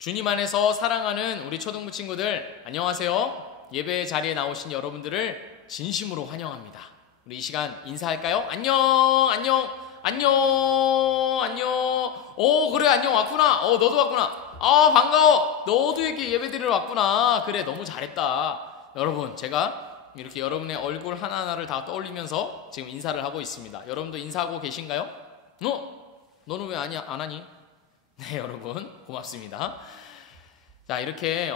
주님 안에서 사랑하는 우리 초등부 친구들, 안녕하세요. 예배 자리에 나오신 여러분들을 진심으로 환영합니다. 우리 이 시간 인사할까요? 안녕. 그래, 안녕, 왔구나. 너도 왔구나. 반가워. 너도 이렇게 예배 드리러 왔구나. 그래, 너무 잘했다. 여러분, 제가 이렇게 여러분의 얼굴 하나하나를 다 떠올리면서 지금 인사를 하고 있습니다. 여러분도 인사하고 계신가요? 너는 왜 안 하니? 네, 여러분 고맙습니다. 자, 이렇게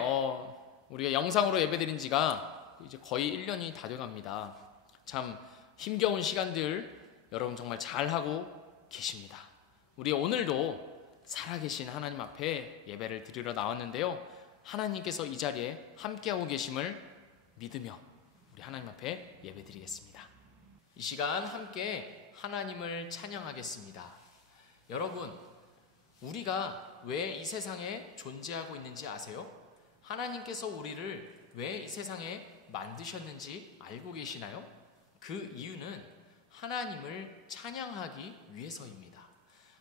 우리가 영상으로 예배드린 지가 이제 거의 1년이 다 돼갑니다. 참 힘겨운 시간들 여러분 정말 잘하고 계십니다. 우리 오늘도 살아계신 하나님 앞에 예배를 드리러 나왔는데요, 하나님께서 이 자리에 함께하고 계심을 믿으며 우리 하나님 앞에 예배 드리겠습니다. 이 시간 함께 하나님을 찬양하겠습니다. 여러분, 우리가 왜 이 세상에 존재하고 있는지 아세요? 하나님께서 우리를 왜 이 세상에 만드셨는지 알고 계시나요? 그 이유는 하나님을 찬양하기 위해서입니다.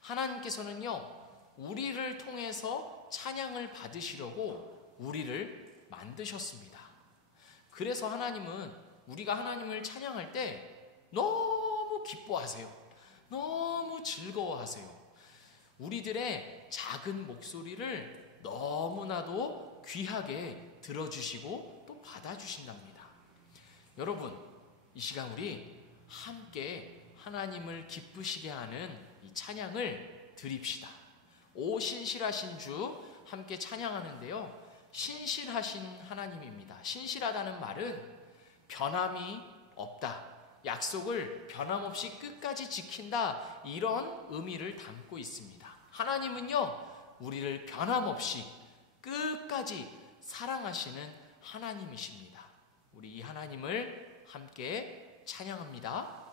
하나님께서는요, 우리를 통해서 찬양을 받으시려고 우리를 만드셨습니다. 그래서 하나님은 우리가 하나님을 찬양할 때 너무 기뻐하세요. 너무 즐거워하세요. 우리들의 작은 목소리를 너무나도 귀하게 들어주시고 또 받아주신답니다. 여러분, 이 시간 우리 함께 하나님을 기쁘시게 하는 이 찬양을 드립시다. 오 신실하신 주 함께 찬양하는데요, 신실하신 하나님입니다. 신실하다는 말은 변함이 없다, 약속을 변함없이 끝까지 지킨다, 이런 의미를 담고 있습니다. 하나님은요, 우리를 변함없이 끝까지 사랑하시는 하나님이십니다. 우리 이 하나님을 함께 찬양합니다.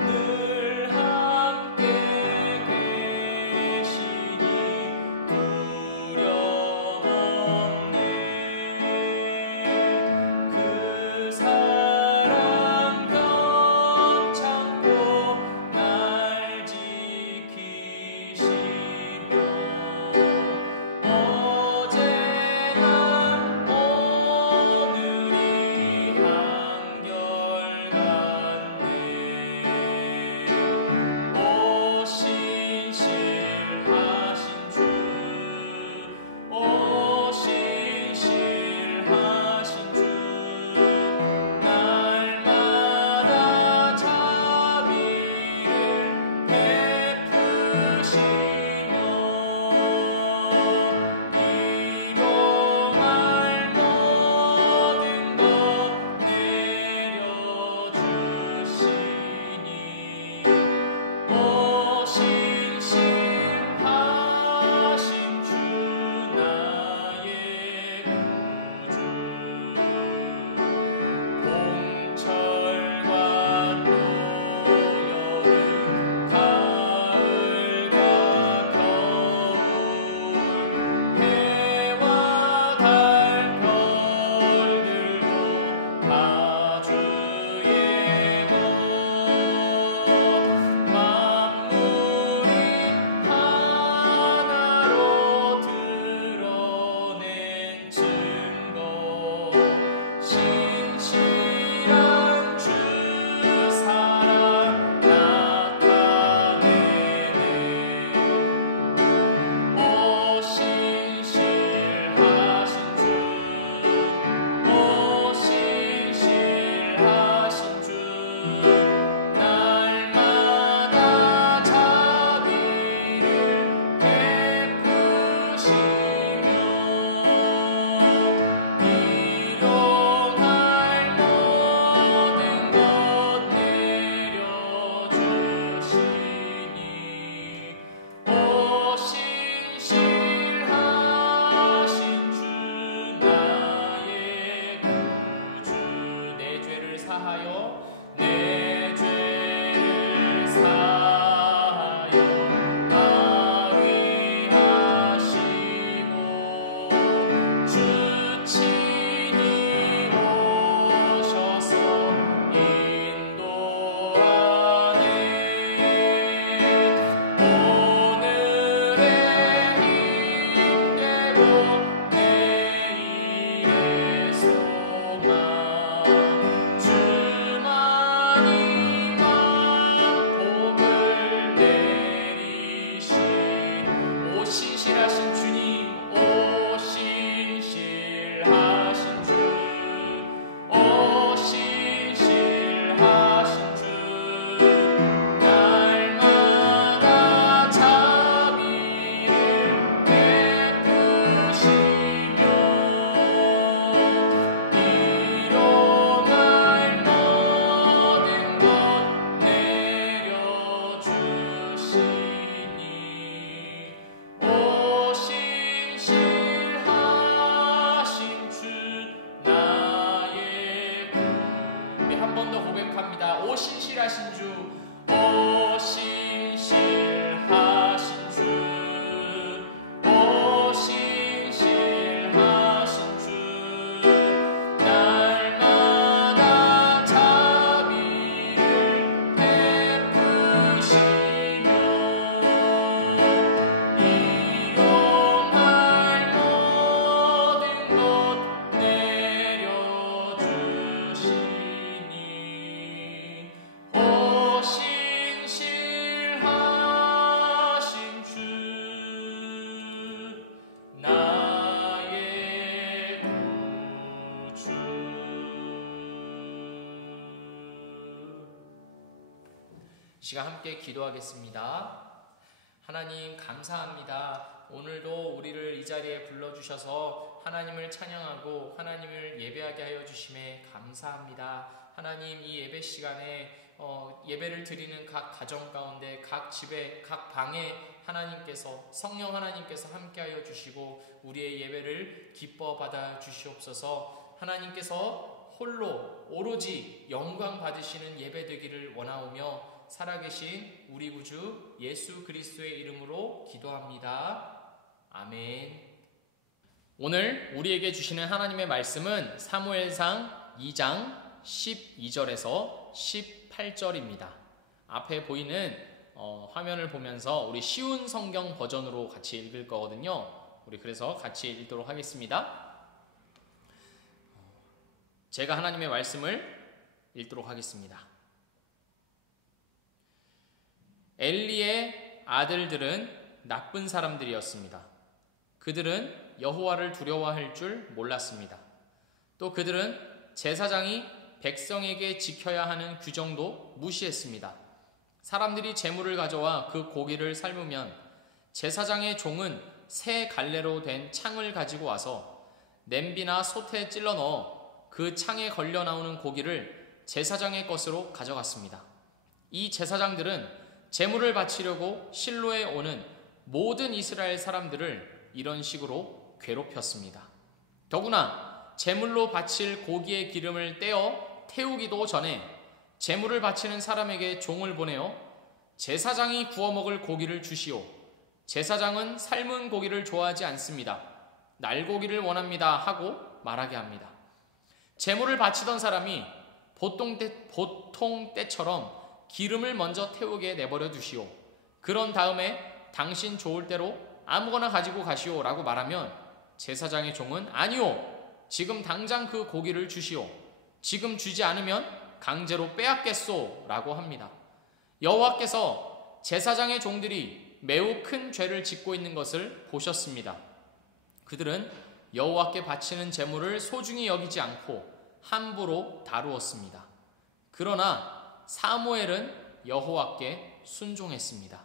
늘 함께 계시니 사하여 내 죄를 사하여 아위하시고 주 친히 오셔서 인도하네. 오늘의 힘대로 내일의 소망 주만이만 복을 내리신 오 신실하신 주님, 오 신실하신 주, 오 신실하신 주, 날마다 자비를 베푸시며 일용할 모든 것 내려주시니 오 신실하신 주 나의 구. 우리 한 번 더 고백합니다. 오 신실하신 주, 오 신실하신 주, 오 신실하신 주, 날마다 자비를 베푸시며 일용할 모든 것 내려주시니 오 신실하신 주 나의 구주. 시간 함께 기도하겠습니다. 하나님 감사합니다. 오늘도 우리를 이 자리에 불러주셔서 하나님을 찬양하고 하나님을 예배하게 하여 주심에 감사합니다. 하나님 이 예배 시간에 예배를 드리는 각 가정 가운데 각 집에 각 방에 하나님께서 성령 하나님께서 함께하여 주시고 우리의 예배를 기뻐 받아 주시옵소서. 하나님께서 홀로 오로지 영광 받으시는 예배 되기를 원하오며 살아계신 우리 구주 예수 그리스도의 이름으로 기도합니다. 아멘. 오늘 우리에게 주시는 하나님의 말씀은 사무엘상 2장 12절에서 18절입니다. 앞에 보이는 화면을 보면서 우리 쉬운 성경 버전으로 같이 읽을 거거든요. 우리 그래서 같이 읽도록 하겠습니다. 제가 하나님의 말씀을 읽도록 하겠습니다. 엘리의 아들들은 나쁜 사람들이었습니다. 그들은 여호와를 두려워할 줄 몰랐습니다. 또 그들은 제사장이 백성에게 지켜야 하는 규정도 무시했습니다. 사람들이 제물을 가져와 그 고기를 삶으면 제사장의 종은 새 갈래로 된 창을 가지고 와서 냄비나 솥에 찔러 넣어 그 창에 걸려 나오는 고기를 제사장의 것으로 가져갔습니다. 이 제사장들은 제물을 바치려고 실로에 오는 모든 이스라엘 사람들을 이런 식으로 괴롭혔습니다. 더구나 제물로 바칠 고기의 기름을 떼어 태우기도 전에 제물을 바치는 사람에게 종을 보내어 제사장이 구워 먹을 고기를 주시오. 제사장은 삶은 고기를 좋아하지 않습니다. 날고기를 원합니다 하고 말하게 합니다. 제물을 바치던 사람이 보통 때처럼 기름을 먼저 태우게 내버려 두시오. 그런 다음에 당신 좋을 대로 아무거나 가지고 가시오 라고 말하면 제사장의 종은 아니오, 지금 당장 그 고기를 주시오. 지금 주지 않으면 강제로 빼앗겠소 라고 합니다. 여호와께서 제사장의 종들이 매우 큰 죄를 짓고 있는 것을 보셨습니다. 그들은 여호와께 바치는 제물을 소중히 여기지 않고 함부로 다루었습니다. 그러나 사무엘은 여호와께 순종했습니다.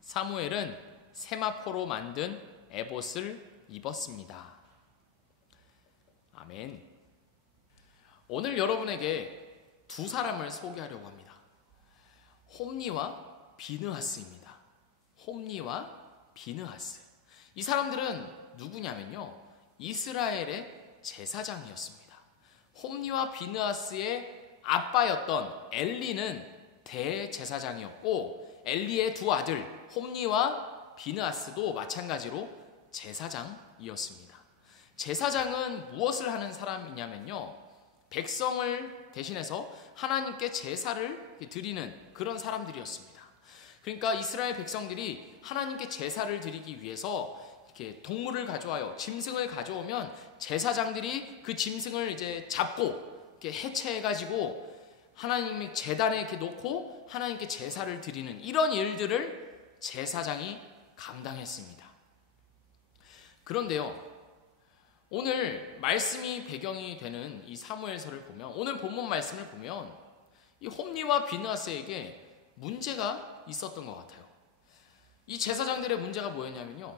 사무엘은 세마포로 만든 에봇을 입었습니다. 아멘. 오늘 여러분에게 두 사람을 소개하려고 합니다. 홈니와 비느하스입니다. 홈니와 비느하스. 이 사람들은 누구냐면요, 이스라엘의 제사장이었습니다. 홈니와 비느하스의 아빠였던 엘리는 대제사장이었고 엘리의 두 아들 홈니와 비느하스도 마찬가지로 제사장이었습니다. 제사장은 무엇을 하는 사람이냐면요, 백성을 대신해서 하나님께 제사를 드리는 그런 사람들이었습니다. 그러니까 이스라엘 백성들이 하나님께 제사를 드리기 위해서 이렇게 동물을 가져와요. 짐승을 가져오면 제사장들이 그 짐승을 이제 잡고 이렇게 해체해가지고 하나님의 제단에 이렇게 놓고 하나님께 제사를 드리는 이런 일들을 제사장이 감당했습니다. 그런데요, 오늘 말씀이 배경이 되는 이 사무엘서를 보면, 오늘 본문 말씀을 보면 이 홈니와 비느하스에게 문제가 있었던 것 같아요. 이 제사장들의 문제가 뭐였냐면요,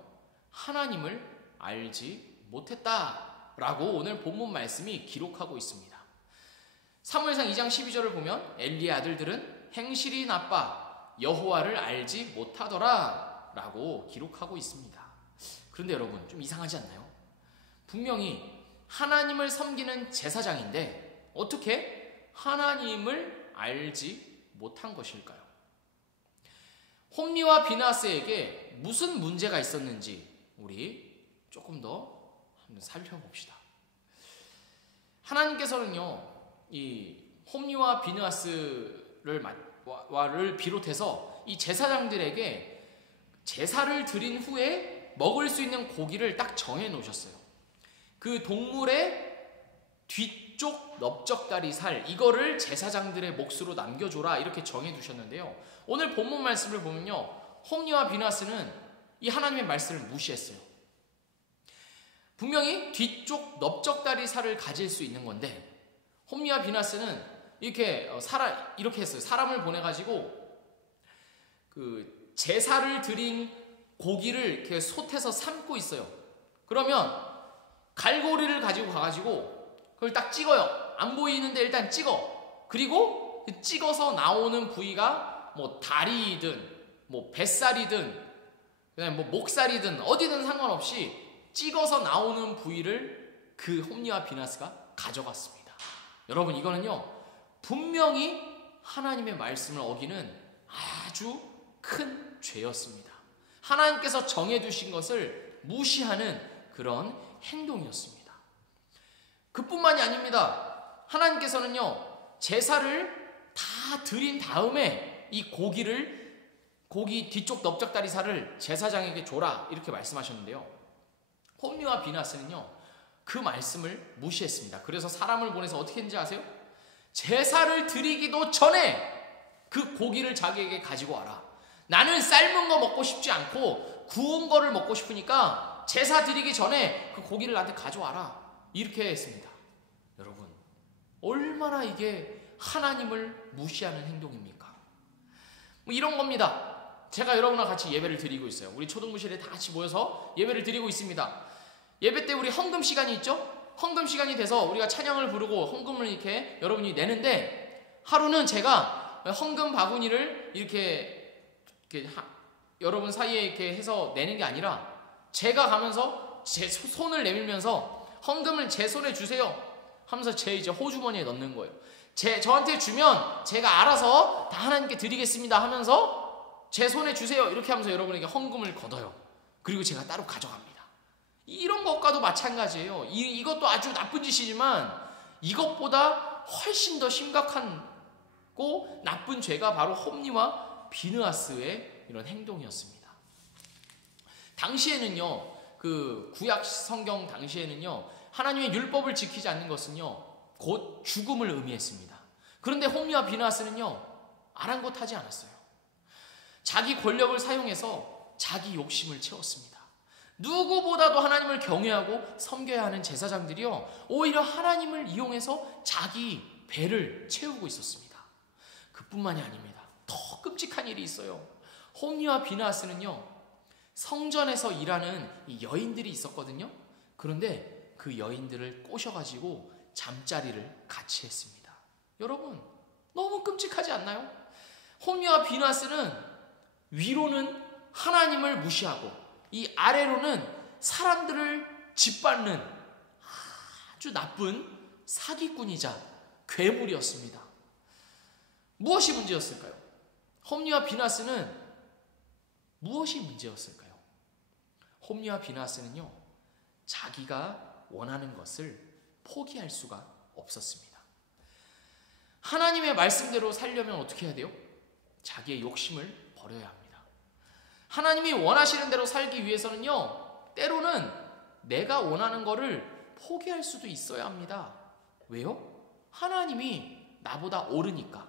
하나님을 알지 못했다라고 오늘 본문 말씀이 기록하고 있습니다. 사무엘상 2장 12절을 보면 엘리의 아들들은 행실이 나빠 여호와를 알지 못하더라 라고 기록하고 있습니다. 그런데 여러분, 좀 이상하지 않나요? 분명히 하나님을 섬기는 제사장인데 어떻게 하나님을 알지 못한 것일까요? 홈니와 비느하스에게 무슨 문제가 있었는지 우리 조금 더 한번 살펴봅시다. 하나님께서는요, 이 홈니와 비느하스를 비롯해서 이 제사장들에게 제사를 드린 후에 먹을 수 있는 고기를 딱 정해 놓으셨어요. 그 동물의 뒤쪽 넓적다리 살, 이거를 제사장들의 몫으로 남겨줘라 이렇게 정해 두셨는데요, 오늘 본문 말씀을 보면요, 홈니와 비느하스는 이 하나님의 말씀을 무시했어요. 분명히 뒤쪽 넓적다리 살을 가질 수 있는 건데 홈니와 비느하스는 이렇게 이렇게 했어요. 사람을 보내가지고 그 제사를 드린 고기를 이렇게 솥에서 삶고 있어요. 그러면 갈고리를 가지고 가가지고 그걸 딱 찍어요. 안 보이는데 일단 찍어. 그리고 찍어서 나오는 부위가 뭐 다리든 뭐 뱃살이든 그다음에 뭐 목살이든 어디든 상관없이 찍어서 나오는 부위를 그 홈니와 비느하스가 가져갔습니다. 여러분, 이거는요 분명히 하나님의 말씀을 어기는 아주 큰 죄였습니다. 하나님께서 정해두신 것을 무시하는 그런 행동이었습니다. 그뿐만이 아닙니다. 하나님께서는요 제사를 다 드린 다음에 이 고기 뒤쪽 넓적다리살을 제사장에게 줘라 이렇게 말씀하셨는데요, 홈니와 비느하스는요 그 말씀을 무시했습니다. 그래서 사람을 보내서 어떻게 했는지 아세요? 제사를 드리기도 전에 그 고기를 자기에게 가지고 와라. 나는 삶은 거 먹고 싶지 않고 구운 거를 먹고 싶으니까 제사 드리기 전에 그 고기를 나한테 가져와라 이렇게 했습니다. 여러분, 얼마나 이게 하나님을 무시하는 행동입니까? 뭐 이런 겁니다. 제가 여러분과 같이 예배를 드리고 있어요. 우리 초등부실에 다 같이 모여서 예배를 드리고 있습니다. 예배 때 우리 헌금 시간이 있죠? 헌금 시간이 돼서 우리가 찬양을 부르고 헌금을 이렇게 여러분이 내는데, 하루는 제가 헌금 바구니를 이렇게 여러분 사이에 이렇게 해서 내는 게 아니라 제가 가면서 제 손을 내밀면서 헌금을 제 손에 주세요 하면서 제 이제 호주머니에 넣는 거예요. 저한테 주면 제가 알아서 다 하나님께 드리겠습니다 하면서 제 손에 주세요 이렇게 하면서 여러분에게 헌금을 걷어요. 그리고 제가 따로 가져갑니다. 이런 것과도 마찬가지예요. 이것도 아주 나쁜 짓이지만 이것보다 훨씬 더 심각하고 나쁜 죄가 바로 홈니와 비느하스의 이런 행동이었습니다. 당시에는요, 그 구약 성경 당시에는요, 하나님의 율법을 지키지 않는 것은요 곧 죽음을 의미했습니다. 그런데 홈니와 비느하스는요 아랑곳하지 않았어요. 자기 권력을 사용해서 자기 욕심을 채웠습니다. 누구보다도 하나님을 경외하고 섬겨야 하는 제사장들이요 오히려 하나님을 이용해서 자기 배를 채우고 있었습니다. 그뿐만이 아닙니다. 더 끔찍한 일이 있어요. 홈니와 비느하스는요 성전에서 일하는 이 여인들이 있었거든요. 그런데 그 여인들을 꼬셔가지고 잠자리를 같이 했습니다. 여러분, 너무 끔찍하지 않나요? 홈니와 비느하스는 위로는 하나님을 무시하고 이 아래로는 사람들을 짓밟는 아주 나쁜 사기꾼이자 괴물이었습니다. 무엇이 문제였을까요? 홈리와 비나스는 무엇이 문제였을까요? 홈리와 비나스는요, 자기가 원하는 것을 포기할 수가 없었습니다. 하나님의 말씀대로 살려면 어떻게 해야 돼요? 자기의 욕심을 버려야 합니다. 하나님이 원하시는 대로 살기 위해서는요, 때로는 내가 원하는 거를 포기할 수도 있어야 합니다. 왜요? 하나님이 나보다 옳으니까,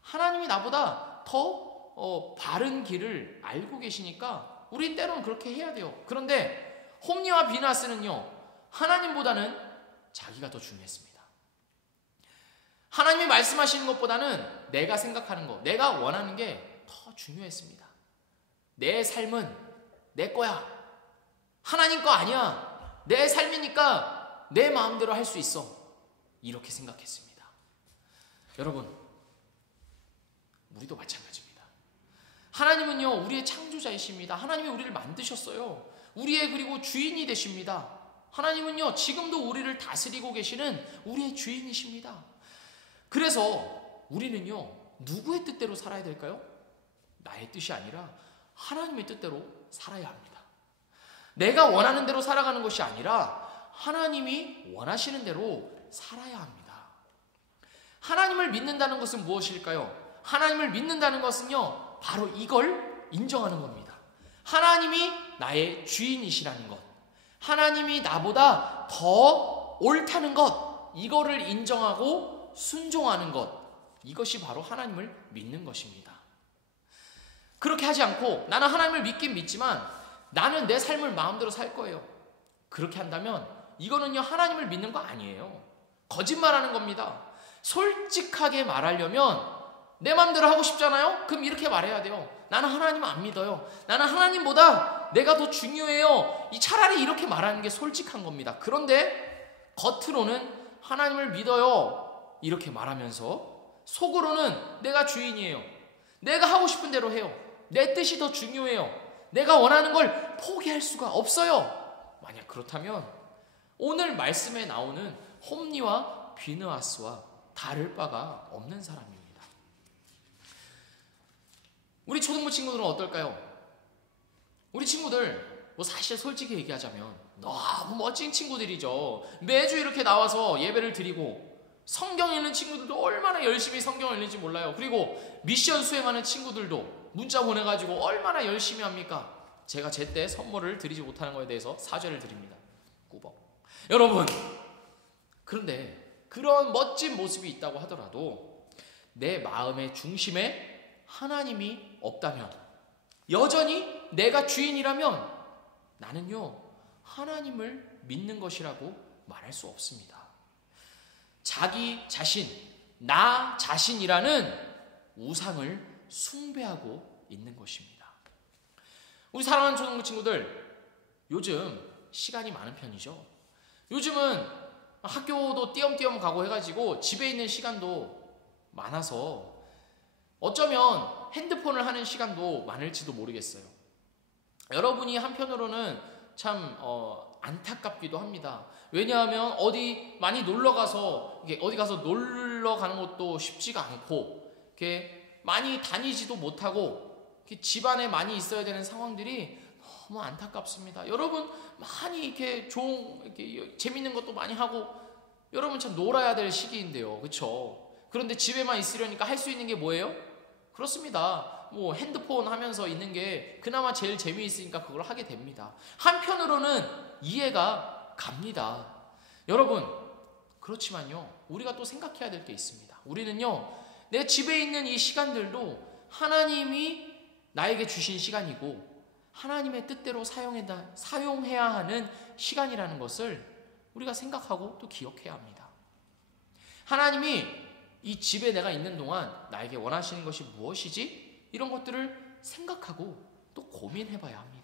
하나님이 나보다 더 바른 길을 알고 계시니까 우린 때로는 그렇게 해야 돼요. 그런데 홈리와 비나스는요, 하나님보다는 자기가 더 중요했습니다. 하나님이 말씀하시는 것보다는 내가 생각하는 것, 내가 원하는 게 더 중요했습니다. 내 삶은 내 거야. 하나님 거 아니야. 내 삶이니까 내 마음대로 할 수 있어. 이렇게 생각했습니다. 여러분, 우리도 마찬가지입니다. 하나님은요, 우리의 창조자이십니다. 하나님이 우리를 만드셨어요. 우리의 그리고 주인이 되십니다. 하나님은요, 지금도 우리를 다스리고 계시는 우리의 주인이십니다. 그래서 우리는요, 누구의 뜻대로 살아야 될까요? 나의 뜻이 아니라 하나님의 뜻대로 살아야 합니다. 내가 원하는 대로 살아가는 것이 아니라 하나님이 원하시는 대로 살아야 합니다. 하나님을 믿는다는 것은 무엇일까요? 하나님을 믿는다는 것은요, 바로 이걸 인정하는 겁니다. 하나님이 나의 주인이시라는 것, 하나님이 나보다 더 옳다는 것, 이거를 인정하고 순종하는 것, 이것이 바로 하나님을 믿는 것입니다. 그렇게 하지 않고 나는 하나님을 믿긴 믿지만 나는 내 삶을 마음대로 살 거예요. 그렇게 한다면 이거는요, 하나님을 믿는 거 아니에요. 거짓말하는 겁니다. 솔직하게 말하려면 내 마음대로 하고 싶잖아요? 그럼 이렇게 말해야 돼요. 나는 하나님 안 믿어요. 나는 하나님보다 내가 더 중요해요. 차라리 이렇게 말하는 게 솔직한 겁니다. 그런데 겉으로는 하나님을 믿어요, 이렇게 말하면서 속으로는 내가 주인이에요. 내가 하고 싶은 대로 해요. 내 뜻이 더 중요해요. 내가 원하는 걸 포기할 수가 없어요. 만약 그렇다면 오늘 말씀에 나오는 홈리와 비느하스와 다를 바가 없는 사람입니다. 우리 초등부 친구들은 어떨까요? 우리 친구들 사실 솔직히 얘기하자면 너무 멋진 친구들이죠. 매주 이렇게 나와서 예배를 드리고, 성경 읽는 친구들도 얼마나 열심히 성경을 읽는지 몰라요. 그리고 미션 수행하는 친구들도 문자 보내가지고 얼마나 열심히 합니까? 제가 제때 선물을 드리지 못하는 것에 대해서 사죄를 드립니다. 꾸벅. 여러분, 그런데 그런 멋진 모습이 있다고 하더라도 내 마음의 중심에 하나님이 없다면, 여전히 내가 주인이라면 나는요, 하나님을 믿는 것이라고 말할 수 없습니다. 자기 자신, 나 자신이라는 우상을 숭배하고 있는 것입니다. 우리 사랑하는 초등부 친구들, 요즘 시간이 많은 편이죠. 요즘은 학교도 띄엄띄엄 가고 해가지고 집에 있는 시간도 많아서 어쩌면 핸드폰을 하는 시간도 많을지도 모르겠어요. 여러분이 한편으로는 참 안타깝기도 합니다. 왜냐하면 어디 많이 놀러 가서, 어디 가서 놀러 가는 것도 쉽지가 않고, 이렇게 많이 다니지도 못하고, 이렇게 집안에 많이 있어야 되는 상황들이 너무 안타깝습니다. 여러분 많이 이렇게 이렇게 재밌는 것도 많이 하고, 여러분 참 놀아야 될 시기인데요, 그렇죠? 그런데 집에만 있으려니까 할 수 있는 게 뭐예요? 그렇습니다. 핸드폰 하면서 있는 게 그나마 제일 재미있으니까 그걸 하게 됩니다. 한편으로는 이해가 갑니다. 여러분, 그렇지만요, 우리가 또 생각해야 될 게 있습니다. 우리는요, 내 집에 있는 이 시간들도 하나님이 나에게 주신 시간이고 하나님의 뜻대로 사용해야 하는 시간이라는 것을 우리가 생각하고 또 기억해야 합니다. 하나님이 이 집에 내가 있는 동안 나에게 원하시는 것이 무엇이지? 이런 것들을 생각하고 또 고민해봐야 합니다.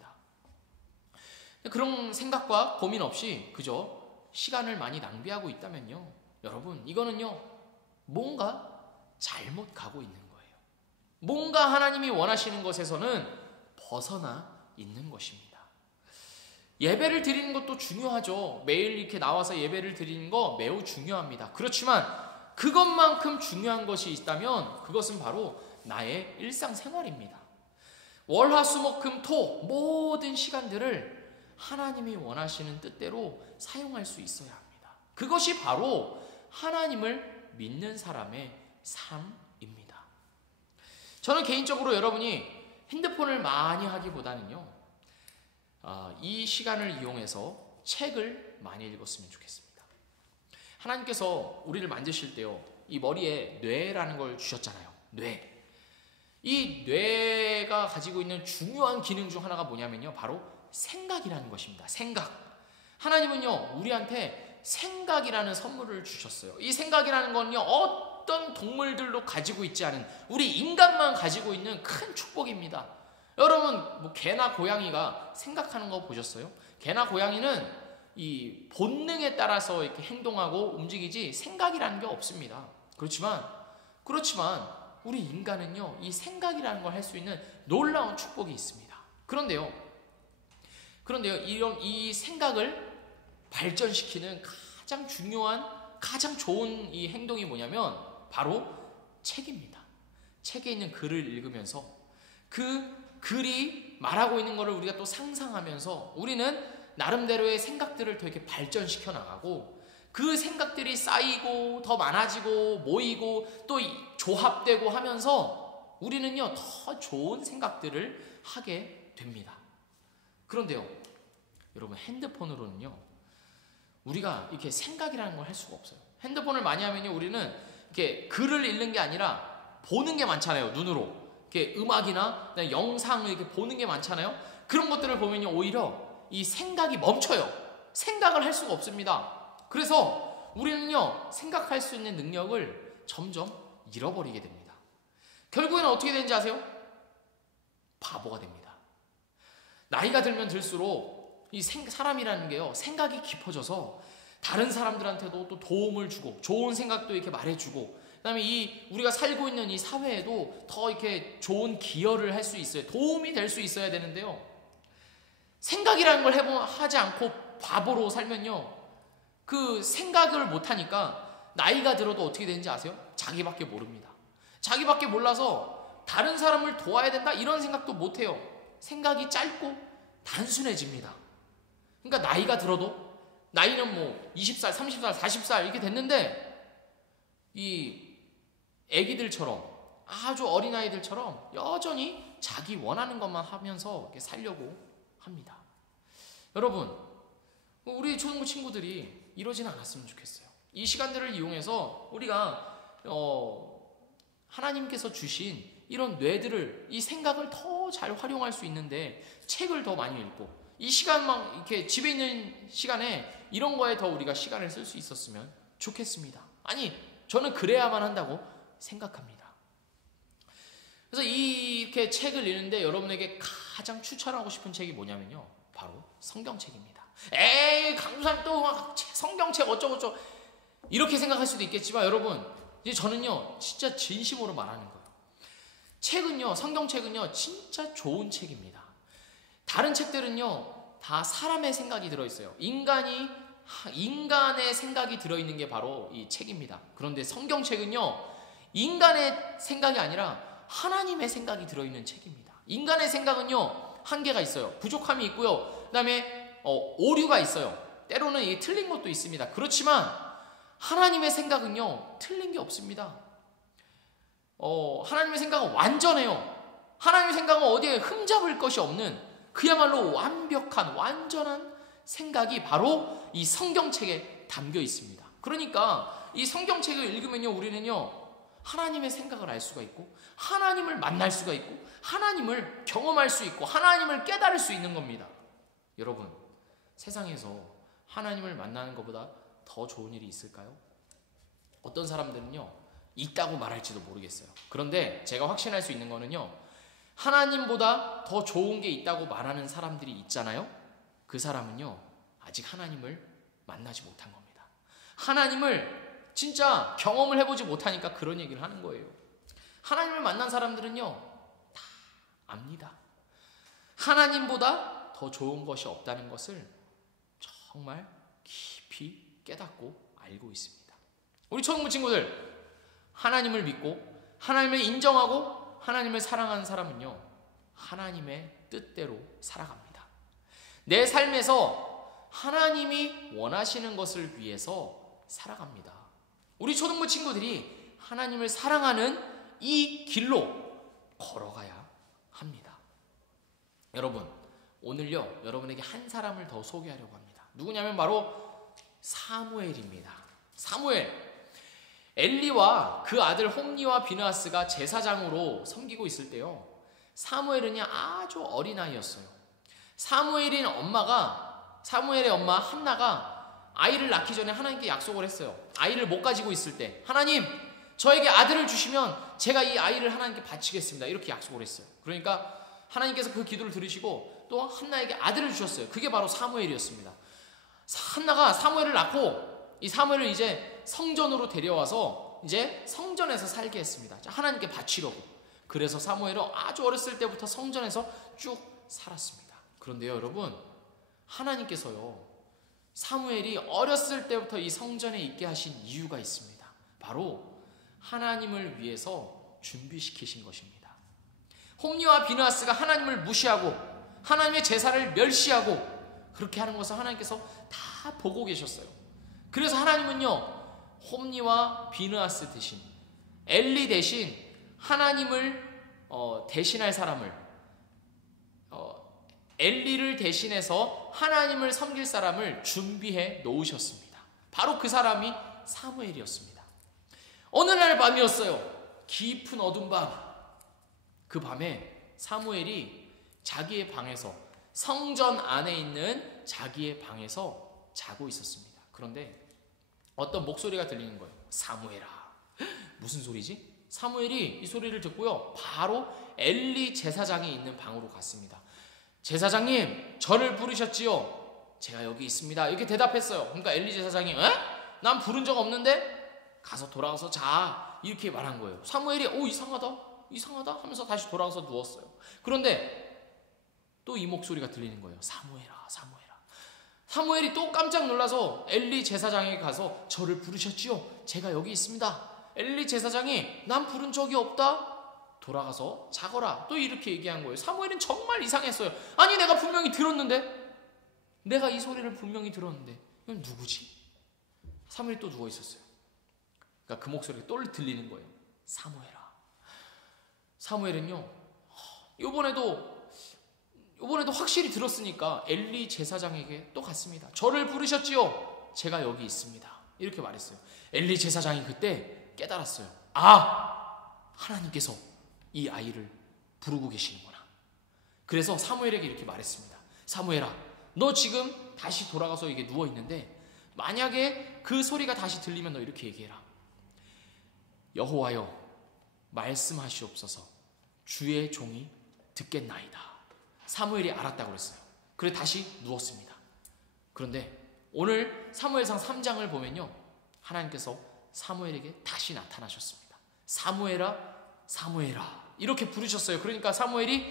그런 생각과 고민 없이 그저 시간을 많이 낭비하고 있다면요, 여러분, 이거는요, 뭔가 잘못 가고 있는 거예요. 뭔가 하나님이 원하시는 것에서는 벗어나 있는 것입니다. 예배를 드리는 것도 중요하죠. 매일 이렇게 나와서 예배를 드리는 거 매우 중요합니다. 그렇지만 그것만큼 중요한 것이 있다면 그것은 바로 나의 일상생활입니다. 월화수목금토 모든 시간들을 하나님이 원하시는 뜻대로 사용할 수 있어야 합니다. 그것이 바로 하나님을 믿는 사람의 삶입니다. 저는 개인적으로 여러분이 핸드폰을 많이 하기보다는요, 이 시간을 이용해서 책을 많이 읽었으면 좋겠습니다. 하나님께서 우리를 만드실 때요, 이 머리에 뇌라는 걸 주셨잖아요. 뇌. 이 뇌가 가지고 있는 중요한 기능 중 하나가 뭐냐면요, 바로 생각이라는 것입니다. 생각. 하나님은요, 우리한테 생각이라는 선물을 주셨어요. 이 생각이라는 건요, 어떤 동물들도 가지고 있지 않은, 우리 인간만 가지고 있는 큰 축복입니다. 여러분, 뭐 개나 고양이가 생각하는 거 보셨어요? 개나 고양이는 이 본능에 따라서 이렇게 행동하고 움직이지 생각이라는 게 없습니다. 그렇지만 우리 인간은요, 이 생각이라는 걸 할 수 있는 놀라운 축복이 있습니다. 그런데요, 이 생각을 발전시키는 가장 중요한, 가장 좋은 이 행동이 뭐냐면 바로 책입니다. 책에 있는 글을 읽으면서 그 글이 말하고 있는 것을 우리가 또 상상하면서 우리는 나름대로의 생각들을 더 이렇게 발전시켜 나가고, 그 생각들이 쌓이고 더 많아지고 모이고 또 조합되고 하면서 우리는요, 더 좋은 생각들을 하게 됩니다. 그런데요, 여러분, 핸드폰으로는요, 우리가 이렇게 생각이라는 걸 할 수가 없어요. 핸드폰을 많이 하면요, 우리는 이렇게 글을 읽는 게 아니라 보는 게 많잖아요. 눈으로 이렇게 음악이나 영상을 이렇게 보는 게 많잖아요. 그런 것들을 보면요, 오히려 이 생각이 멈춰요. 생각을 할 수가 없습니다. 그래서 우리는요, 생각할 수 있는 능력을 점점 잃어버리게 됩니다. 결국에는 어떻게 되는지 아세요? 바보가 됩니다. 나이가 들면 들수록 이 사람이라는 게요, 생각이 깊어져서 다른 사람들한테도 또 도움을 주고 좋은 생각도 이렇게 말해주고, 그다음에 이 우리가 살고 있는 이 사회에도 더 이렇게 좋은 기여를 할 수 있어요. 도움이 될 수 있어야 되는데요, 생각이라는 걸 하지 않고 바보로 살면요, 그 생각을 못하니까 나이가 들어도 어떻게 되는지 아세요? 자기밖에 모릅니다. 자기밖에 몰라서 다른 사람을 도와야 된다 이런 생각도 못해요. 생각이 짧고 단순해집니다. 그러니까 나이가 들어도, 나이는 뭐 20살, 30살, 40살 이렇게 됐는데 이 애기들처럼, 아주 어린아이들처럼 여전히 자기 원하는 것만 하면서 이렇게 살려고 합니다. 여러분, 우리 초등부 친구들이 이러지는 않았으면 좋겠어요. 이 시간들을 이용해서 우리가 하나님께서 주신 이런 뇌들을, 이 생각을 더 잘 활용할 수 있는데 책을 더 많이 읽고, 이 시간만 이렇게 집에 있는 시간에 이런 거에 더 우리가 시간을 쓸 수 있었으면 좋겠습니다. 아니, 저는 그래야만 한다고 생각합니다. 그래서 이렇게 책을 읽는데 여러분에게 가장 추천하고 싶은 책이 뭐냐면요, 바로 성경책입니다. 에이, 강사님 또 막 성경책 어쩌고저쩌고 이렇게 생각할 수도 있겠지만, 여러분, 이제 저는요, 진짜 진심으로 말하는 거예요. 책은요, 성경책은요, 진짜 좋은 책입니다. 다른 책들은요, 다 사람의 생각이 들어있어요. 인간의 생각이 들어있는 게 바로 이 책입니다. 그런데 성경책은요, 인간의 생각이 아니라 하나님의 생각이 들어있는 책입니다. 인간의 생각은요, 한계가 있어요. 부족함이 있고요. 그 다음에 오류가 있어요. 때로는 이게 틀린 것도 있습니다. 그렇지만 하나님의 생각은요, 틀린 게 없습니다. 하나님의 생각은 완전해요. 하나님의 생각은 어디에 흠잡을 것이 없는, 그야말로 완벽한, 완전한 생각이 바로 이 성경책에 담겨 있습니다. 그러니까 이 성경책을 읽으면요, 우리는요, 하나님의 생각을 알 수가 있고, 하나님을 만날 수가 있고, 하나님을 경험할 수 있고, 하나님을 깨달을 수 있는 겁니다. 여러분, 세상에서 하나님을 만나는 것보다 더 좋은 일이 있을까요? 어떤 사람들은요, 있다고 말할지도 모르겠어요. 그런데 제가 확신할 수 있는 거는요, 하나님보다 더 좋은 게 있다고 말하는 사람들이 있잖아요. 그 사람은요, 아직 하나님을 만나지 못한 겁니다. 하나님을 진짜 경험을 해보지 못하니까 그런 얘기를 하는 거예요. 하나님을 만난 사람들은요, 다 압니다. 하나님보다 더 좋은 것이 없다는 것을 정말 깊이 깨닫고 알고 있습니다. 우리 초등부 친구들, 하나님을 믿고 하나님을 인정하고 하나님을 사랑하는 사람은요, 하나님의 뜻대로 살아갑니다. 내 삶에서 하나님이 원하시는 것을 위해서 살아갑니다. 우리 초등부 친구들이 하나님을 사랑하는 이 길로 걸어가야 합니다. 여러분, 오늘요, 여러분에게 한 사람을 더 소개하려고 합니다. 누구냐면 바로 사무엘입니다. 사무엘. 엘리와 그 아들 홈니와 비느하스가 제사장으로 섬기고 있을 때요, 사무엘은 아주 어린아이였어요. 사무엘의 엄마 한나가 아이를 낳기 전에 하나님께 약속을 했어요. 아이를 못 가지고 있을 때, 하나님, 저에게 아들을 주시면 제가 이 아이를 하나님께 바치겠습니다. 이렇게 약속을 했어요. 그러니까 하나님께서 그 기도를 들으시고 또 한나에게 아들을 주셨어요. 그게 바로 사무엘이었습니다. 한나가 사무엘을 낳고 이 사무엘을 이제 성전으로 데려와서 이제 성전에서 살게 했습니다. 하나님께 바치려고. 그래서 사무엘은 아주 어렸을 때부터 성전에서 쭉 살았습니다. 그런데요, 여러분, 하나님께서요, 사무엘이 어렸을 때부터 이 성전에 있게 하신 이유가 있습니다. 바로 하나님을 위해서 준비시키신 것입니다. 홈니와 비느하스가 하나님을 무시하고 하나님의 제사를 멸시하고 그렇게 하는 것을 하나님께서 다 보고 계셨어요. 그래서 하나님은요, 홈니와 비느하스 대신, 엘리 대신 하나님을 대신할 사람을, 엘리를 대신해서 하나님을 섬길 사람을 준비해 놓으셨습니다. 바로 그 사람이 사무엘이었습니다. 어느 날 밤이었어요. 깊은 어두운 밤. 그 밤에 사무엘이 자기의 방에서, 성전 안에 있는 자기의 방에서 자고 있었습니다. 그런데 어떤 목소리가 들리는 거예요. 사무엘아. 무슨 소리지? 사무엘이 이 소리를 듣고요, 바로 엘리 제사장이 있는 방으로 갔습니다. 제사장님, 저를 부르셨지요? 제가 여기 있습니다. 이렇게 대답했어요. 그러니까 엘리 제사장이, 난 부른 적 없는데? 가서 돌아가서 자. 이렇게 말한 거예요. 사무엘이 이상하다 하면서 다시 돌아가서 누웠어요. 그런데 또 이 목소리가 들리는 거예요. 사무엘아, 사무엘아. 사무엘이 또 깜짝 놀라서 엘리 제사장에게 가서 저를 부르셨지요? 제가 여기 있습니다. 엘리 제사장이 난 부른 적이 없다. 돌아가서 자거라. 또 이렇게 얘기한 거예요. 사무엘은 정말 이상했어요. 아니, 내가 분명히 들었는데, 내가 이 소리를 분명히 들었는데 이건 누구지? 사무엘이 또 누워 있었어요. 그러니까 그 목소리가 또 들리는 거예요. 사무엘아. 사무엘은요, 이번에도 확실히 들었으니까 엘리 제사장에게 또 갔습니다. 저를 부르셨지요? 제가 여기 있습니다. 이렇게 말했어요. 엘리 제사장이 그때 깨달았어요. 하나님께서 이 아이를 부르고 계시는구나. 그래서 사무엘에게 이렇게 말했습니다. 사무엘아, 너 지금 다시 돌아가서 이게 누워있는데 만약에 그 소리가 다시 들리면 너 이렇게 얘기해라. 여호와여, 말씀하시옵소서. 주의 종이 듣겠나이다. 사무엘이 알았다고 그랬어요. 그래 다시 누웠습니다. 그런데 오늘 사무엘상 3장을 보면요, 하나님께서 사무엘에게 다시 나타나셨습니다. 사무엘아, 사무엘아 이렇게 부르셨어요. 그러니까 사무엘이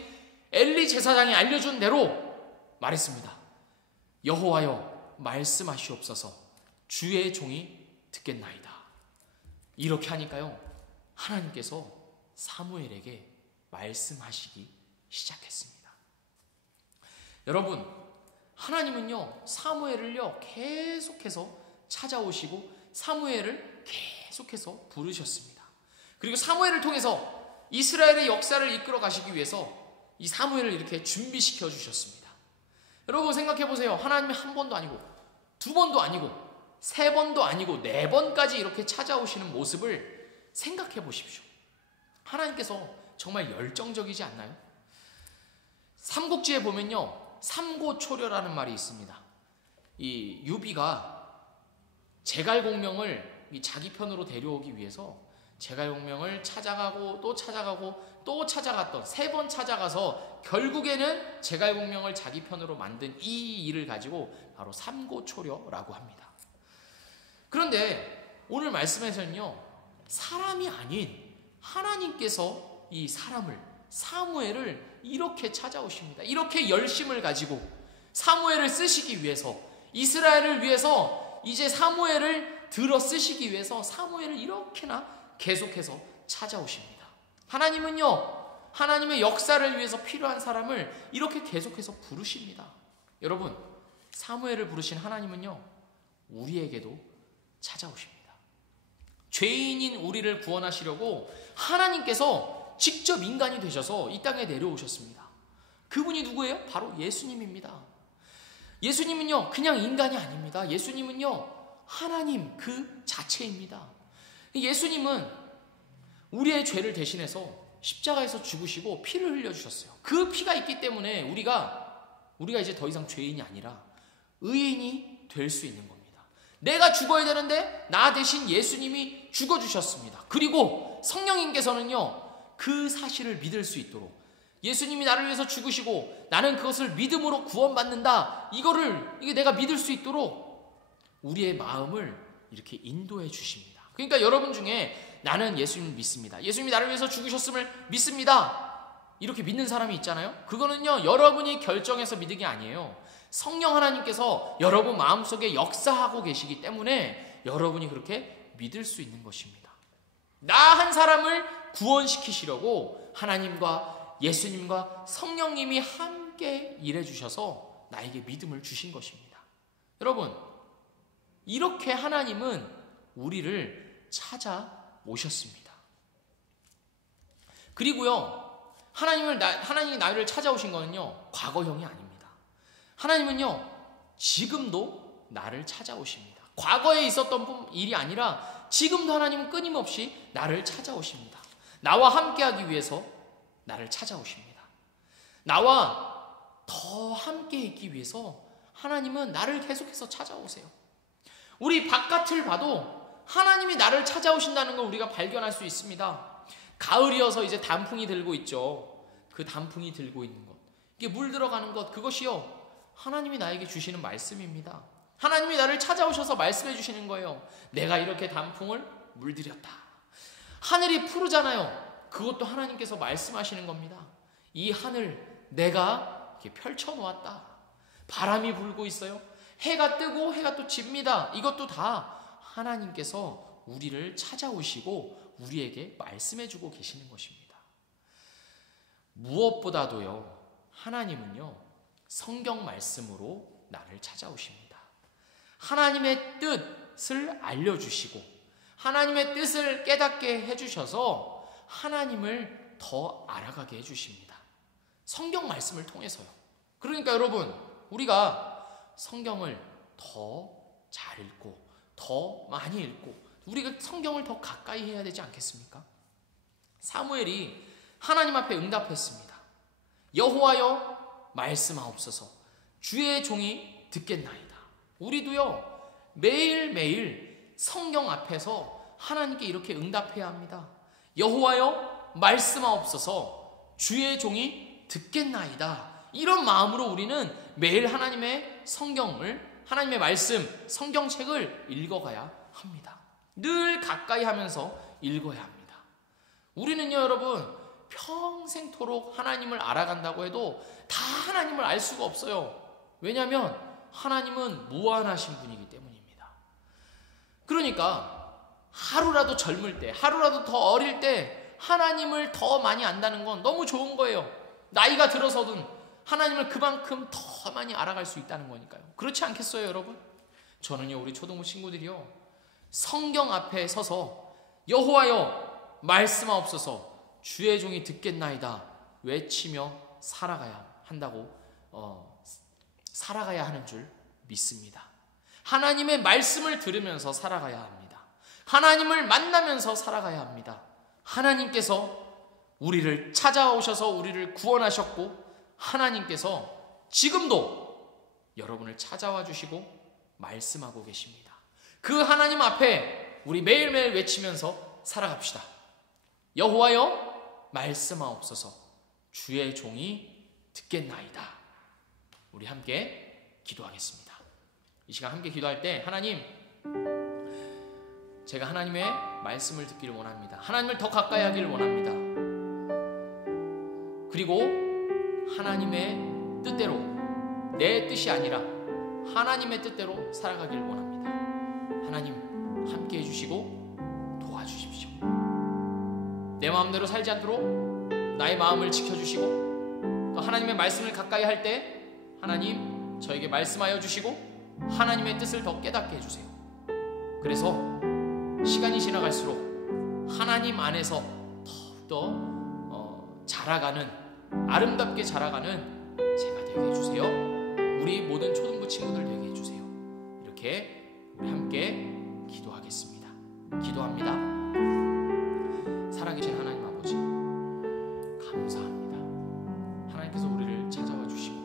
엘리 제사장이 알려준 대로 말했습니다. 여호와여, 말씀하시옵소서. 주의 종이 듣겠나이다. 이렇게 하니까요, 하나님께서 사무엘에게 말씀하시기 시작했습니다. 여러분, 하나님은요, 사무엘을요, 계속해서 찾아오시고 사무엘을 계속해서 부르셨습니다. 그리고 사무엘을 통해서 이스라엘의 역사를 이끌어 가시기 위해서 이 사무엘을 이렇게 준비시켜 주셨습니다. 여러분 생각해 보세요. 하나님이 한 번도 아니고, 두 번도 아니고, 세 번도 아니고, 네 번까지 이렇게 찾아오시는 모습을 생각해 보십시오. 하나님께서 정말 열정적이지 않나요? 삼국지에 보면요, 삼고초려라는 말이 있습니다. 이 유비가 제갈공명을 자기 편으로 데려오기 위해서 제갈공명을 찾아가고 또 찾아가고 또 찾아갔던, 세 번 찾아가서 결국에는 제갈공명을 자기 편으로 만든 이 일을 가지고 바로 삼고초려라고 합니다. 그런데 오늘 말씀에서는요, 사람이 아닌 하나님께서 이 사무엘을 이렇게 찾아오십니다. 이렇게 열심을 가지고 사무엘을 쓰시기 위해서, 이스라엘을 위해서 이제 사무엘을 들어 쓰시기 위해서 사무엘을 이렇게나 계속해서 찾아오십니다. 하나님은요, 하나님의 역사를 위해서 필요한 사람을 이렇게 계속해서 부르십니다. 여러분, 사무엘을 부르신 하나님은요, 우리에게도 찾아오십니다. 죄인인 우리를 구원하시려고 하나님께서 직접 인간이 되셔서 이 땅에 내려오셨습니다. 그분이 누구예요? 바로 예수님입니다. 예수님은요, 그냥 인간이 아닙니다. 예수님은요, 하나님 그 자체입니다. 예수님은 우리의 죄를 대신해서 십자가에서 죽으시고 피를 흘려주셨어요. 그 피가 있기 때문에 우리가 이제 더 이상 죄인이 아니라 의인이 될 수 있는 겁니다. 내가 죽어야 되는데 나 대신 예수님이 죽어주셨습니다. 그리고 성령님께서는요, 그 사실을 믿을 수 있도록 예수님이 나를 위해서 죽으시고 나는 그것을 믿음으로 구원받는다, 이게 내가 믿을 수 있도록 우리의 마음을 이렇게 인도해 주십니다. 그러니까 여러분 중에 나는 예수님을 믿습니다, 예수님이 나를 위해서 죽으셨음을 믿습니다, 이렇게 믿는 사람이 있잖아요. 그거는요, 여러분이 결정해서 믿은 게 아니에요. 성령 하나님께서 여러분 마음속에 역사하고 계시기 때문에 여러분이 그렇게 믿을 수 있는 것입니다. 나 한 사람을 구원시키시려고 하나님과 예수님과 성령님이 함께 일해 주셔서 나에게 믿음을 주신 것입니다. 여러분, 이렇게 하나님은 우리를 찾아오셨습니다. 그리고요, 하나님이 나를 찾아오신 거는요, 과거형이 아닙니다. 하나님은요, 지금도 나를 찾아오십니다. 과거에 있었던 일이 아니라 지금도 하나님은 끊임없이 나를 찾아오십니다. 나와 함께하기 위해서 나를 찾아오십니다. 나와 더 함께 있기 위해서 하나님은 나를 계속해서 찾아오세요. 우리 바깥을 봐도 하나님이 나를 찾아오신다는 걸 우리가 발견할 수 있습니다. 가을이어서 이제 단풍이 들고 있죠. 그 단풍이 들고 있는 것, 이게 물 들어가는 것, 그것이요, 하나님이 나에게 주시는 말씀입니다. 하나님이 나를 찾아오셔서 말씀해 주시는 거예요. 내가 이렇게 단풍을 물들였다. 하늘이 푸르잖아요. 그것도 하나님께서 말씀하시는 겁니다. 이 하늘 내가 이렇게 펼쳐놓았다. 바람이 불고 있어요. 해가 뜨고 해가 또 집니다. 이것도 다 하나님께서 우리를 찾아오시고 우리에게 말씀해주고 계시는 것입니다. 무엇보다도요, 하나님은요, 성경 말씀으로 나를 찾아오십니다. 하나님의 뜻을 알려주시고 하나님의 뜻을 깨닫게 해주셔서 하나님을 더 알아가게 해주십니다. 성경 말씀을 통해서요. 그러니까 여러분, 우리가 성경을 더 잘 읽고 더 많이 읽고 우리가 성경을 더 가까이 해야 되지 않겠습니까? 사무엘이 하나님 앞에 응답했습니다. 여호와여 말씀하옵소서, 주의 종이 듣겠나이다. 우리도요, 매일매일 성경 앞에서 하나님께 이렇게 응답해야 합니다. 여호와여 말씀하옵소서, 주의 종이 듣겠나이다. 이런 마음으로 우리는 매일 하나님의 성경을, 하나님의 말씀, 성경책을 읽어가야 합니다. 늘 가까이 하면서 읽어야 합니다. 우리는요, 여러분, 평생토록 하나님을 알아간다고 해도 다 하나님을 알 수가 없어요. 왜냐하면 하나님은 무한하신 분이기 때문입니다. 그러니까 하루라도 젊을 때, 하루라도 더 어릴 때 하나님을 더 많이 안다는 건 너무 좋은 거예요. 나이가 들어서든 하나님을 그만큼 더 많이 알아갈 수 있다는 거니까요. 그렇지 않겠어요, 여러분? 저는요, 우리 초등부 친구들이요, 성경 앞에 서서 여호와여 말씀하옵소서, 주의 종이 듣겠나이다 외치며 살아가야 한다고, 살아가야 하는 줄 믿습니다. 하나님의 말씀을 들으면서 살아가야 합니다. 하나님을 만나면서 살아가야 합니다. 하나님께서 우리를 찾아오셔서 우리를 구원하셨고 하나님께서 지금도 여러분을 찾아와 주시고 말씀하고 계십니다. 그 하나님 앞에 우리 매일매일 외치면서 살아갑시다. 여호와여 말씀하옵소서, 주의 종이 듣겠나이다. 우리 함께 기도하겠습니다. 이 시간 함께 기도할 때, 하나님, 제가 하나님의 말씀을 듣기를 원합니다. 하나님을 더 가까이 하기를 원합니다. 그리고 하나님의 뜻대로, 내 뜻이 아니라 하나님의 뜻대로 살아가기를 원합니다. 하나님, 함께 해주시고 도와주십시오. 내 마음대로 살지 않도록 나의 마음을 지켜주시고, 또 하나님의 말씀을 가까이 할 때 하나님 저에게 말씀하여 주시고 하나님의 뜻을 더 깨닫게 해주세요. 그래서 시간이 지나갈수록 하나님 안에서 더욱더 자라가는, 아름답게 자라가는 제가 되게 해주세요. 우리 모든 초등부 친구들 되게 해주세요. 이렇게 우리 함께 기도하겠습니다. 기도합니다. 살아계신 하나님 아버지, 감사합니다. 하나님께서 우리를 찾아와 주시고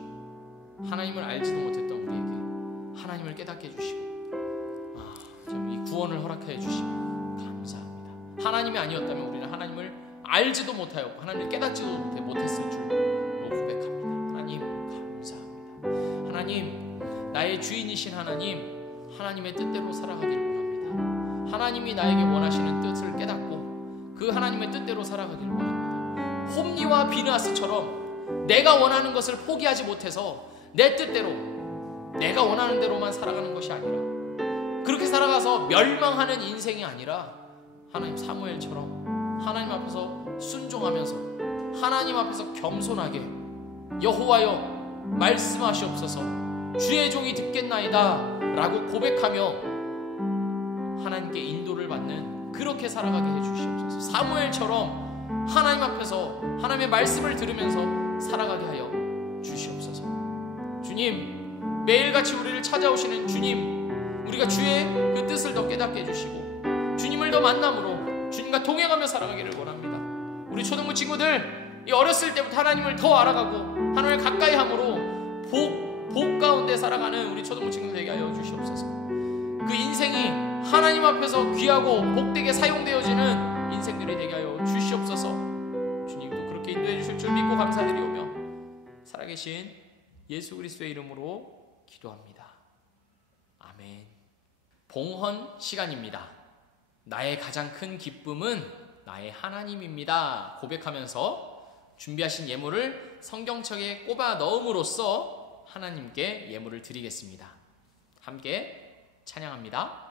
하나님을 알지도 못했던 우리에게 하나님을 깨닫게 해주시고 좀 이 구원을 허락해 주시고 감사합니다. 하나님이 아니었다면 우리는 하나님을 알지도 못하였고 하나님을 깨닫지도 못했을 줄 고백합니다. 하나님 감사합니다. 하나님, 나의 주인이신 하나님, 하나님의 뜻대로 살아가기를 원합니다. 하나님이 나에게 원하시는 뜻을 깨닫고 그 하나님의 뜻대로 살아가기를 원합니다. 홈리와 비느하스처럼 내가 원하는 것을 포기하지 못해서 내 뜻대로, 내가 원하는 대로만 살아가는 것이 아니라, 그렇게 살아가서 멸망하는 인생이 아니라 하나님 사무엘처럼 하나님 앞에서 순종하면서 하나님 앞에서 겸손하게 여호와여 말씀하시옵소서, 주의 종이 듣겠나이다 라고 고백하며 하나님께 인도를 받는, 그렇게 살아가게 해주시옵소서. 사무엘처럼 하나님 앞에서 하나님의 말씀을 들으면서 살아가게 하여 주시옵소서. 주님, 매일같이 우리를 찾아오시는 주님, 우리가 주의 그 뜻을 더 깨닫게 해주시고 주님을 더 만남으로 주님과 동행하며 살아가기를 원합니다. 우리 초등부 친구들, 이 어렸을 때부터 하나님을 더 알아가고 하나님을 가까이 함으로 복 가운데 살아가는 우리 초등부 친구들 되게 하여 주시옵소서. 그 인생이 하나님 앞에서 귀하고 복되게 사용되어지는 인생들이 되게 하여 주시옵소서. 주님도 그렇게 인도해 주실 줄 믿고 감사드리오며 살아계신 예수 그리스도의 이름으로 기도합니다. 아멘. 봉헌 시간입니다. 나의 가장 큰 기쁨은 나의 하나님입니다 고백하면서 준비하신 예물을 성경책에 꼽아 넣음으로써 하나님께 예물을 드리겠습니다. 함께 찬양합니다.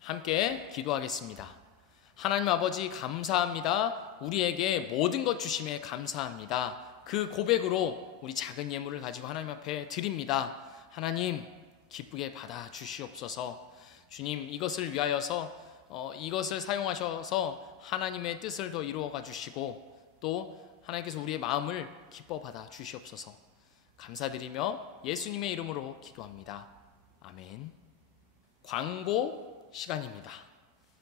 함께 기도하겠습니다. 하나님 아버지 감사합니다. 우리에게 모든 것 주심에 감사합니다. 그 고백으로 우리 작은 예물을 가지고 하나님 앞에 드립니다. 하나님 기쁘게 받아 주시옵소서. 주님, 이것을 위하여서 이것을 사용하셔서 하나님의 뜻을 더 이루어가 주시고 또 하나님께서 우리의 마음을 기뻐 받아 주시옵소서. 감사드리며 예수님의 이름으로 기도합니다. 아멘. 광고 시간입니다.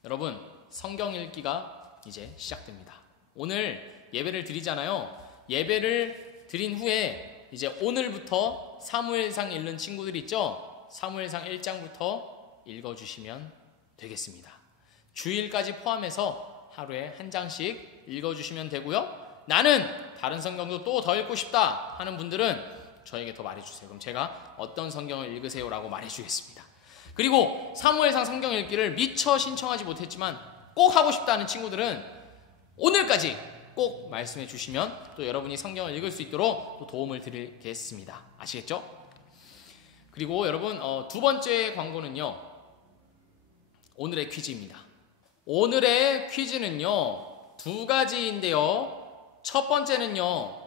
여러분, 성경 읽기가 이제 시작됩니다. 오늘 예배를 드리잖아요. 예배를 드린 후에 이제 오늘부터 사무엘상 읽는 친구들 있죠? 사무엘상 1장부터 읽어주시면 되겠습니다. 주일까지 포함해서 하루에 한 장씩 읽어주시면 되고요. 나는 다른 성경도 또 더 읽고 싶다 하는 분들은 저에게 더 말해주세요. 그럼 제가 어떤 성경을 읽으세요 라고 말해주겠습니다. 그리고 사무엘상 성경 읽기를 미처 신청하지 못했지만 꼭 하고 싶다는 친구들은 오늘까지 꼭 말씀해 주시면 또 여러분이 성경을 읽을 수 있도록 또 도움을 드리겠습니다. 아시겠죠? 그리고 여러분, 두 번째 광고는요, 오늘의 퀴즈입니다. 오늘의 퀴즈는요, 두 가지인데요. 첫 번째는요,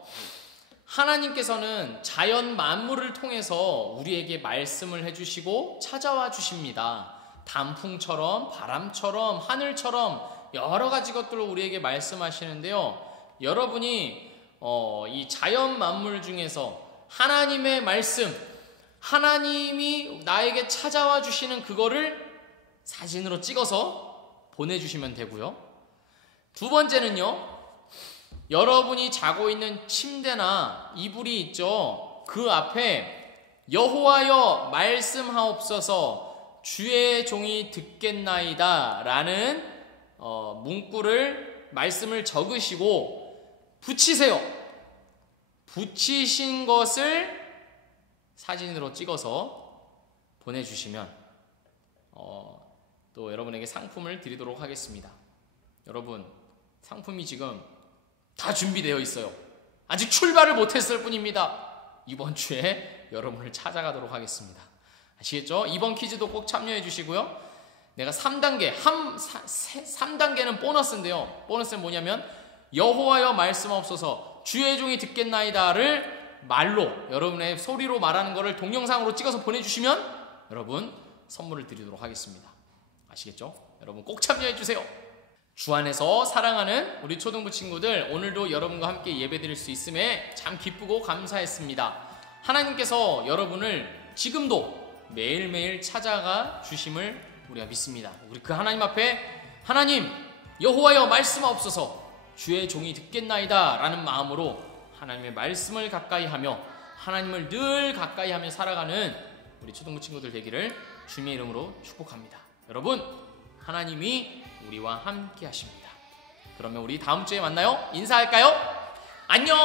하나님께서는 자연 만물을 통해서 우리에게 말씀을 해주시고 찾아와 주십니다. 단풍처럼, 바람처럼, 하늘처럼 여러 가지 것들을 우리에게 말씀하시는데요. 여러분이 이 자연 만물 중에서 하나님의 말씀, 하나님이 나에게 찾아와 주시는 그거를 사진으로 찍어서 보내주시면 되고요. 두 번째는요, 여러분이 자고 있는 침대나 이불이 있죠. 그 앞에 여호와여 말씀하옵소서 주의 종이 듣겠나이다 라는 문구를, 말씀을 적으시고 붙이세요. 붙이신 것을 사진으로 찍어서 보내주시면 또 여러분에게 상품을 드리도록 하겠습니다. 여러분, 상품이 지금 다 준비되어 있어요. 아직 출발을 못했을 뿐입니다. 이번 주에 여러분을 찾아가도록 하겠습니다. 아시겠죠? 이번 퀴즈도 꼭 참여해 주시고요. 내가 3단계는 보너스인데요. 보너스는 뭐냐면 여호와여 말씀하옵소서 주의 종이 듣겠나이다를 말로, 여러분의 소리로 말하는 것을 동영상으로 찍어서 보내주시면 여러분 선물을 드리도록 하겠습니다. 아시겠죠? 여러분 꼭 참여해 주세요. 주 안에서 사랑하는 우리 초등부 친구들, 오늘도 여러분과 함께 예배드릴 수 있음에 참 기쁘고 감사했습니다. 하나님께서 여러분을 지금도 매일매일 찾아가 주심을 우리가 믿습니다. 우리 그 하나님 앞에 하나님 여호와여 말씀하옵소서 주의 종이 듣겠나이다 라는 마음으로 하나님의 말씀을 가까이 하며 하나님을 늘 가까이 하며 살아가는 우리 초등부 친구들 되기를 주님의 이름으로 축복합니다. 여러분, 하나님이 우리와 함께 하십니다. 그러면 우리 다음 주에 만나요. 인사할까요? 안녕.